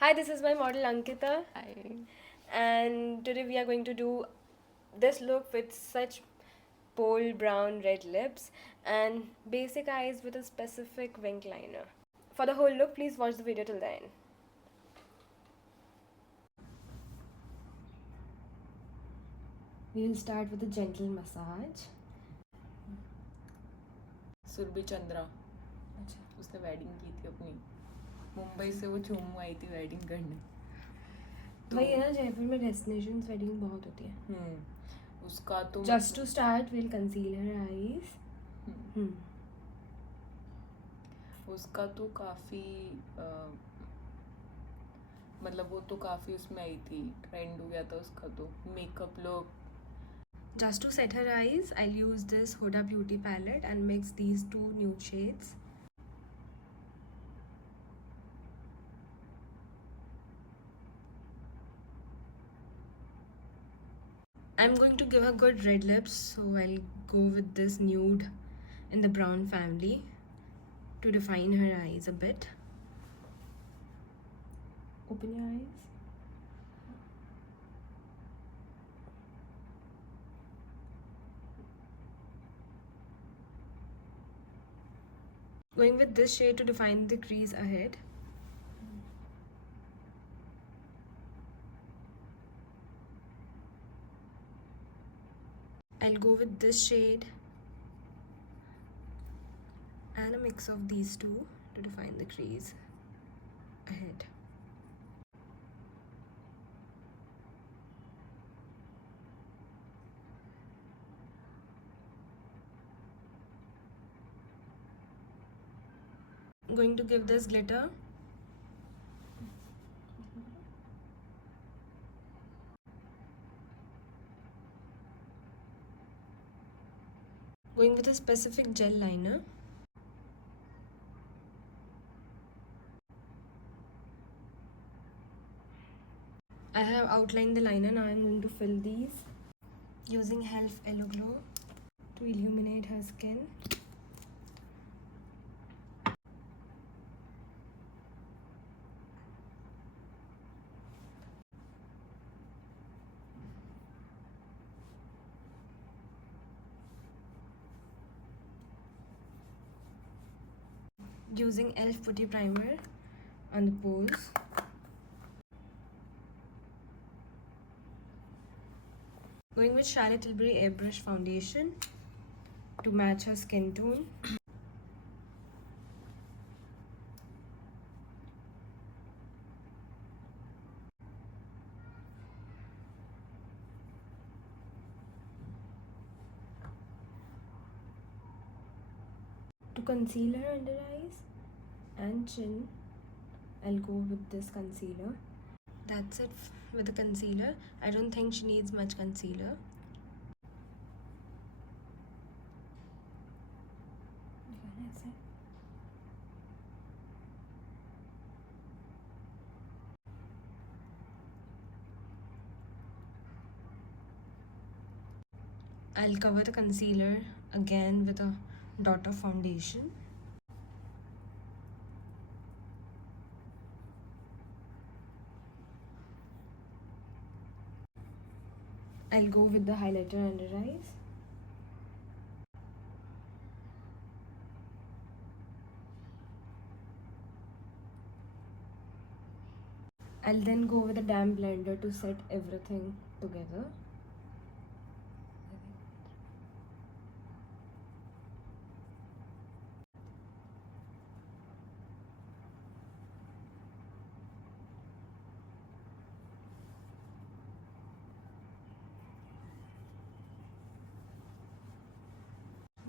Hi, this is my model Ankita, Hi. and today we are going to do this look with such bold brown red lips and basic eyes with a specific wink liner. For the whole look, please watch the video till the end. We will start with a gentle massage. Surabhi Chandra उसने wedding की थी अपनी मुंबई से वो जम्मू आई थी wedding करने वही है ना, जयपुर में डेस्टिनेशंस वेडिंग बहुत होती है. उसका तो Just to start, we'll conceal her eyes. उसका तो काफ़ी मतलब वो तो काफ़ी उसमें आई थी, ट्रेंड हो गया था उसका तो makeup look. Just to set her eyes, I'll use this Huda Beauty palette and mix these two nude shades. I'm going to give her good red lips, so I'll go with this nude in the brown family to define her eyes a bit. Open your eyes. Going with this shade to define the crease ahead. I'll go with this shade and a mix of these two to define the crease ahead. I'm going to give this glitter. Going with a specific gel liner. I have outlined the liner. Now I'm going to fill these using Health Yellow Glow to illuminate her skin. Using Elf Putty Primer on the pores. Going with Charlotte Tilbury Airbrush Foundation to match her skin tone. To conceal her under eyes and chin, I'll go with this concealer. That's it with the concealer. I don't think she needs much concealer. I'll cover the concealer again with a dot of foundation. I'll go with the highlighter under eyes. I'll then go with a damp blender to set everything together.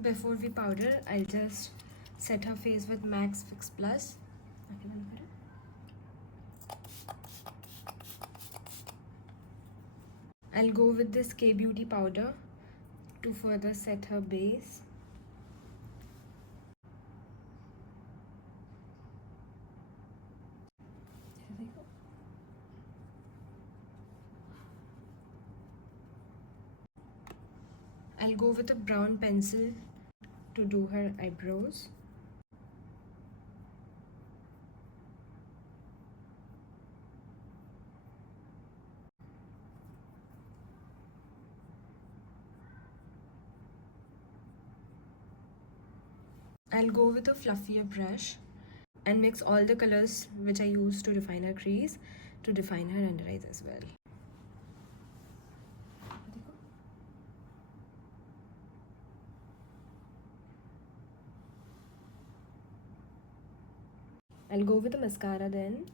Before we powder, I'll just set her face with Max Fix Plus. I'll go with this K Beauty powder to further set her base. I'll go with a brown pencil to do her eyebrows. I'll go with a fluffier brush and mix all the colors which I used to define her crease to define her under eyes as well. I'll go with the mascara then.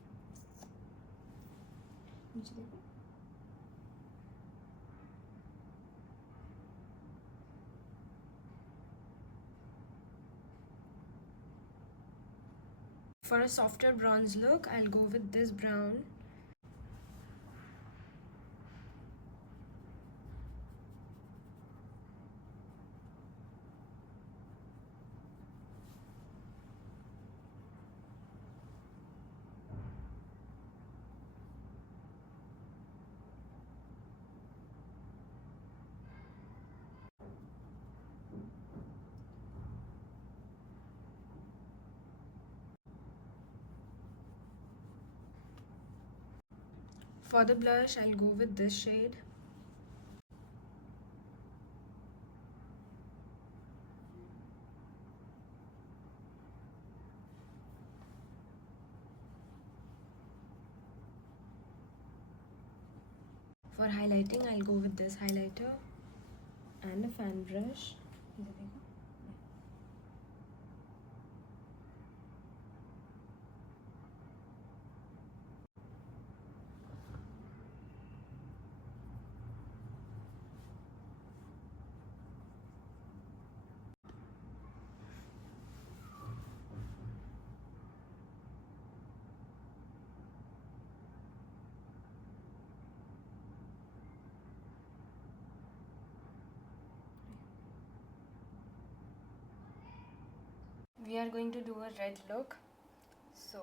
For a softer bronze look, I'll go with this brown. For the blush, I'll go with this shade. For highlighting, I'll go with this highlighter and a fan brush. We are going to do a red look. So